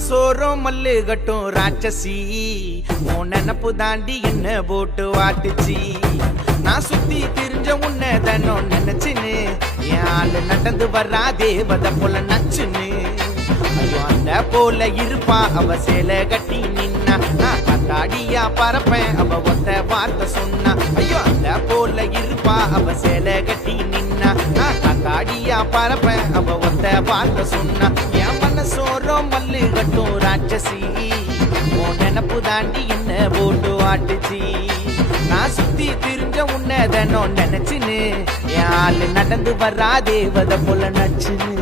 மனசோறும் மல்லு கட்டும் ராட்சசி உன் நினப்பு தாண்டி என்ன போட்டு வாட்டுச்சு நான் சுத்தி திரிஞ்ச உன்னை தன்னும் நினைச்சுன்னு என் ஆளு நடந்து வர்றா தேவதை போல நச்சுன்னு ஐயோ அந்த போல இருப்பா அவ சேலை கட்டி நின்னா நான் காத்தாடியா பறப்பேன் அவ ஒத்த வார்த்தை சொன்னா ஐயோ அந்த போல இருப்பா அவ சேலை கட்டி நின்னா நான் காத்தாடியா பறப்பேன் அவ ஒத்த வார்த்தை சொன்னா என் மனசோறும் மல்லு கட்டும் ராட்சசி உன் நினப்பு தாண்டி என்ன போட்டு வாட்டுச்சு நான் சுத்தி திரிஞ்ச உன்னை தானோ நினைச்சுன்னு என் ஆளு நடந்து வர்றா தேவதை போல நச்சுன்னு